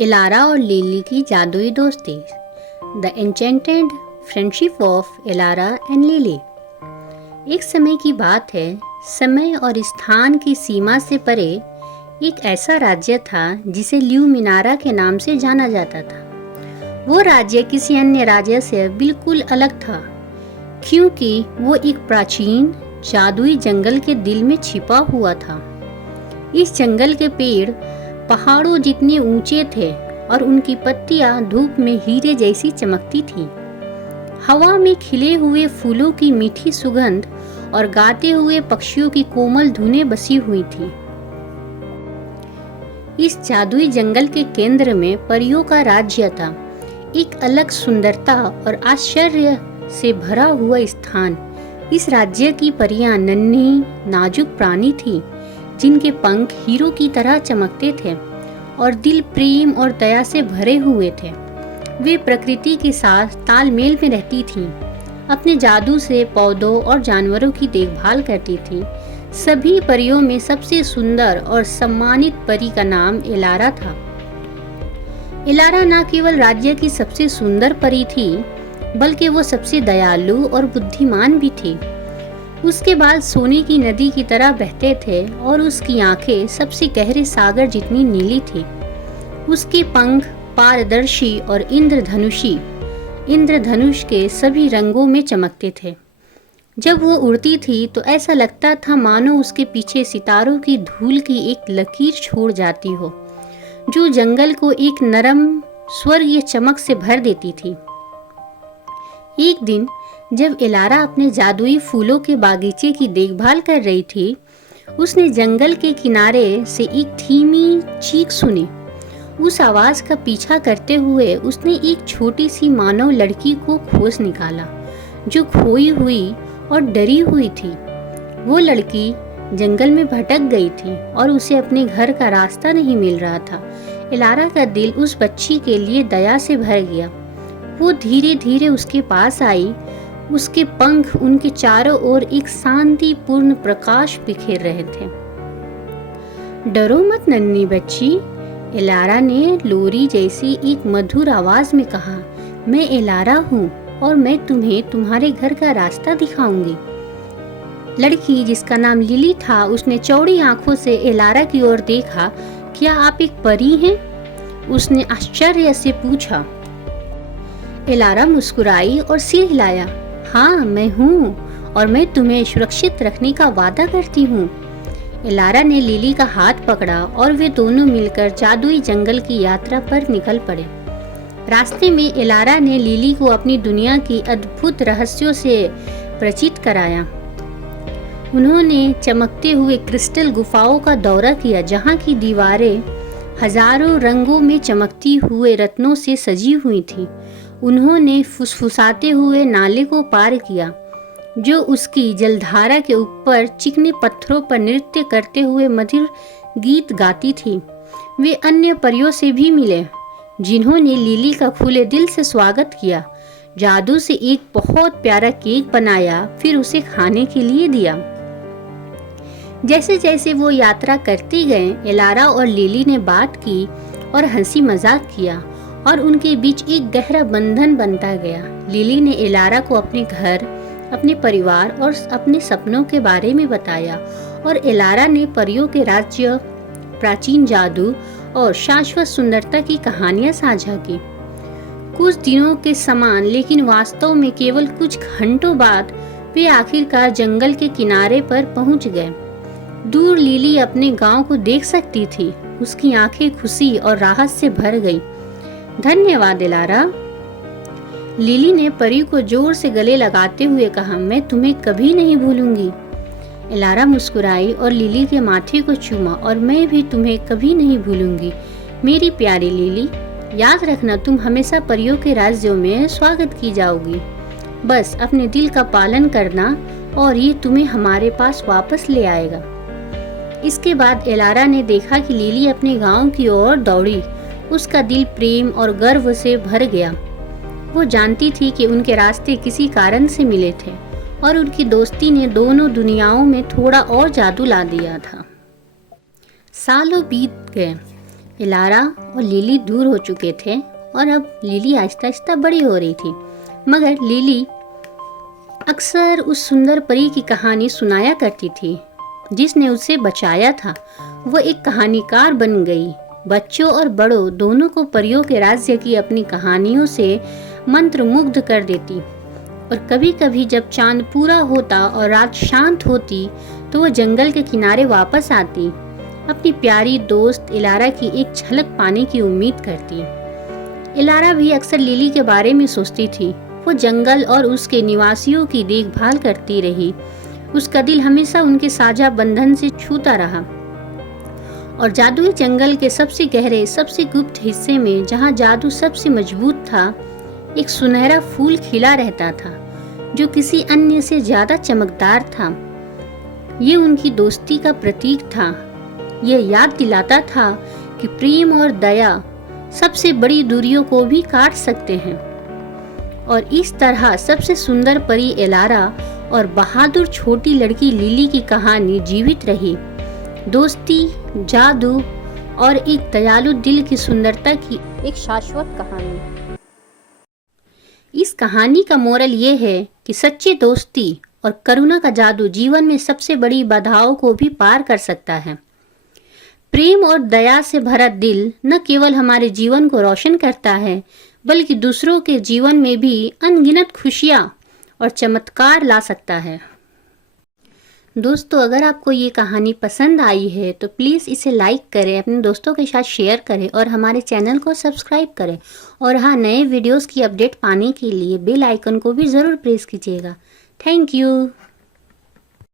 इलारा और लिली की जादुई दोस्ती। The enchanted friendship of Elara and Lily. एक समय की बात है, समय और स्थान की सीमा से परे एक ऐसा राज्य था जिसे ल्यूमिनारा के नाम से जाना जाता था। वो राज्य किसी अन्य राज्य से बिल्कुल अलग था, क्योंकि वो एक प्राचीन जादुई जंगल के दिल में छिपा हुआ था। इस जंगल के पेड़ पहाड़ों जितने ऊंचे थे और उनकी पत्तियां धूप में हीरे जैसी चमकती थी। हवा में खिले हुए फूलों की मीठी सुगंध और गाते हुए पक्षियों की कोमल धुनें बसी हुई थी। इस जादुई जंगल के केंद्र में परियों का राज्य था, एक अलग सुंदरता और आश्चर्य से भरा हुआ स्थान। इस राज्य की परियां नन्ही नाजुक प्राणी थी, जिनके पंख हीरों की तरह चमकते थे और दिल प्रेम और दया से भरे हुए थे। वे प्रकृति के साथ तालमेल में रहती थीं, अपने जादू से पौधों और जानवरों की देखभाल करती थीं। सभी परियों में सबसे सुंदर और सम्मानित परी का नाम इलारा था। इलारा न केवल राज्य की सबसे सुंदर परी थी, बल्कि वो सबसे दयालु और बुद्धिमान भी थी। उसके बाल सोने की नदी की तरह बहते थे और उसकी आंखें सबसे गहरे सागर जितनी नीली थी। उसके पंख पारदर्शी और इंद्रधनुष के सभी रंगों में चमकते थे। जब वो उड़ती थी तो ऐसा लगता था मानो उसके पीछे सितारों की धूल की एक लकीर छोड़ जाती हो, जो जंगल को एक नरम स्वर्गीय चमक से भर देती थी। एक दिन जब इलारा अपने जादुई फूलों के बागीचे की देखभाल कर रही थी, उसने जंगल के किनारे से एक धीमी चीख सुनी। उस आवाज का पीछा करते हुए उसने एक छोटी सी मानव लड़की को खोज निकाला, जो खोई हुई और डरी हुई थी। वो लड़की जंगल में भटक गई थी और उसे अपने घर का रास्ता नहीं मिल रहा था। इलारा का दिल उस बच्ची के लिए दया से भर गया। वो धीरे धीरे उसके पास आई। उसके पंख उनके चारों ओर एक शांतिपूर्ण प्रकाश बिखेर रहे थे। डरो मत नन्ही बच्ची, इलारा ने लोरी जैसी एक मधुर आवाज में कहा। मैं इलारा हूँ और मैं तुम्हें तुम्हारे घर का रास्ता दिखाऊंगी। लड़की, जिसका नाम लिली था, उसने चौड़ी आंखों से इलारा की ओर देखा। क्या आप एक परी हैं? उसने आश्चर्य से पूछा। इलारा मुस्कुराई और सिर हिलाया। हाँ, मैं हूँ और मैं तुम्हें सुरक्षित रखने का वादा करती हूँ। इलारा ने लिली का हाथ पकड़ा और वे दोनों मिलकर जादुई जंगल की यात्रा पर निकल पड़े। रास्ते में इलारा ने लिली को अपनी दुनिया की अद्भुत रहस्यों से परिचित कराया। उन्होंने चमकते हुए क्रिस्टल गुफाओं का दौरा किया, जहाँ की दीवारें हजारों रंगों में चमकती हुए रत्नों से सजी हुई थी। उन्होंने फुसफुसाते हुए नाले को पार किया, जो उसकी जलधारा के ऊपर चिकने पत्थरों पर नृत्य करते हुए मधुर गीत गाती थी। वे अन्य परियों से भी मिले, जिन्होंने लिली का खुले दिल से स्वागत किया, जादू से एक बहुत प्यारा केक बनाया, फिर उसे खाने के लिए दिया। जैसे जैसे वो यात्रा करते गए, इलारा और लिली ने बात की और हंसी मजाक किया और उनके बीच एक गहरा बंधन बनता गया। लिली ने इलारा को अपने घर, अपने परिवार और अपने सपनों के बारे में बताया और इलारा ने परियों के राज्य, प्राचीन जादू और शाश्वत सुंदरता की कहानियां साझा की। कुछ दिनों के समान, लेकिन वास्तव में केवल कुछ घंटों बाद, वे आखिरकार जंगल के किनारे पर पहुंच गए। दूर लिली अपने गांव को देख सकती थी। उसकी आंखें खुशी और राहत से भर गई। धन्यवाद इलारा, लिली ने परी को जोर से गले लगाते हुए कहा। मैं तुम्हें कभी नहीं भूलूंगी। इलारा मुस्कुराई और लिली के माथे को चूमा। और मैं भी तुम्हें कभी नहीं भूलूंगी मेरी प्यारी लिली। याद रखना, तुम हमेशा परियों के राज्यों में स्वागत की जाओगी। बस अपने दिल का पालन करना और ये तुम्हें हमारे पास वापस ले आएगा। इसके बाद इलारा ने देखा कि लिली अपने गांव की ओर दौड़ी। उसका दिल प्रेम और गर्व से भर गया। वो जानती थी कि उनके रास्ते किसी कारण से मिले थे और उनकी दोस्ती ने दोनों दुनियाओं में थोड़ा और जादू ला दिया था। सालों बीत गए। इलारा और लिली दूर हो चुके थे और अब लिली आहिस्ता आहिस्ता बड़ी हो रही थी, मगर लिली अक्सर उस सुंदर परी की कहानी सुनाया करती थी जिसने उसे बचाया था। वो एक कहानीकार बन गई। बच्चों और बड़ों दोनों को परियों के राज्य की अपनी कहानियों से मंत्रमुग्ध कर देती। और कभी कभी जब चांद पूरा होता और रात शांत होती तो वो जंगल के किनारे वापस आती, अपनी प्यारी दोस्त इलारा की एक झलक पाने की उम्मीद करती। इलारा भी अक्सर लिली के बारे में सोचती थी। वो जंगल और उसके निवासियों की देखभाल करती रही। उसका दिल हमेशा उनके साझा बंधन से छूता रहा। और जादुई जंगल के सबसे गहरे, सबसे गुप्त हिस्से में, जहाँ जादू सबसे मजबूत था, एक सुनहरा फूल खिला रहता था जो किसी अन्य से ज्यादा चमकदार था। ये उनकी दोस्ती का प्रतीक था। यह याद दिलाता था कि प्रेम और दया सबसे बड़ी दूरियों को भी काट सकते हैं। और इस तरह सबसे सुंदर परी इलारा और बहादुर छोटी लड़की लिली की कहानी जीवित रही। दोस्ती, जादू और एक दयालु दिल की सुंदरता की एक शाश्वत कहानी। इस कहानी का मोरल ये है कि सच्ची दोस्ती और करुणा का जादू जीवन में सबसे बड़ी बाधाओं को भी पार कर सकता है। प्रेम और दया से भरा दिल न केवल हमारे जीवन को रोशन करता है, बल्कि दूसरों के जीवन में भी अनगिनत खुशियाँ और चमत्कार ला सकता है। दोस्तों, अगर आपको ये कहानी पसंद आई है तो प्लीज़ इसे लाइक करें, अपने दोस्तों के साथ शेयर करें और हमारे चैनल को सब्सक्राइब करें। और हाँ, नए वीडियोस की अपडेट पाने के लिए बेल आइकन को भी ज़रूर प्रेस कीजिएगा। Thank you.